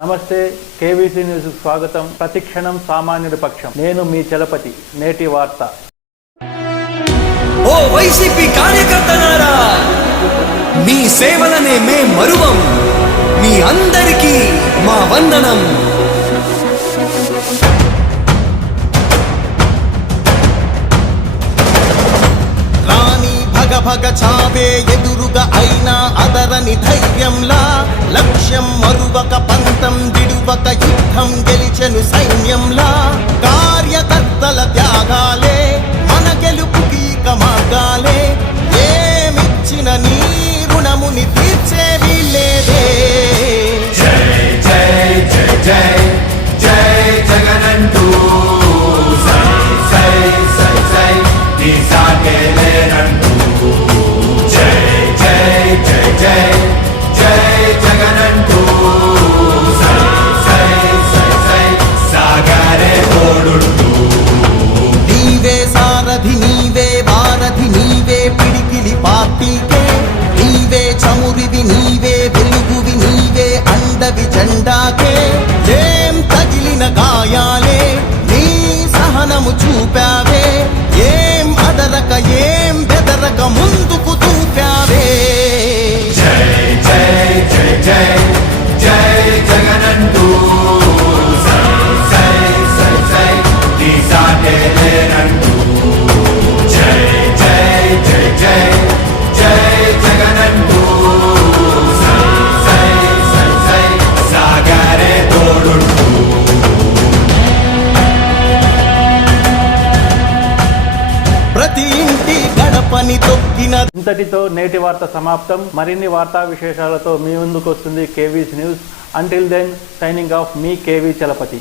నమస్తే KVC news స్వాగతం. ప్రతిక్షణం సామాన్యుడి పక్షం. నేను మీ చలపతి. నేటి వార్త. ఓ వైసీపీ కార్యకర్తలారా, మీ సేవలనే మే మరువం. మీ అందరికీ మా వందనం. భగ చావే ఎదురుగా అయినా అదరని ధైర్యంలా, లక్ష్యం మరువక పంతం విడువక యుద్ధం గెలిచెను సైన్యంలా. కార్యకర్తల త్యాగాలే మన గెలుపుకి మార్గాలే. ఏమిచ్చిన నీ రుణముని తీర్చేవి లేదే. జై జై జై జై జై జగనంటూ సై సై సై సై నీ సాగే లేనంటూ. జై జై జై జై జై జగనంటూ సై సై సై సై సాగరే తోడుంటూ. నీవే సారథి, నీవే వారధి, నీవే పిడికిలి పార్టీకే. నీవే చమురివి, నీవే వెలుగువి, నీవే అండవి జెండాకే. ఏం తగిలిన గాయాలే నీ సహనము చూపావే. ఏం అదరక ఏం బెదరక ముందుకు దూపావే. జై జై జై జై జై జగనంటూ సై సై సై సై నీ సాటే లేనంటూ. జై జై జై జై జై జగనంటూ సై సై సై సై సాగరే తోడుంటూ. ప్రతి ఇంటి గడపని తొక్కిన. ఇంతటితో నేటి వార్త సమాప్తం. మరిన్ని వార్తా విశేషాలతో మీ ముందుకు వస్తుంది K V C news. Until then, signing off మీ కేవీ చలపతి.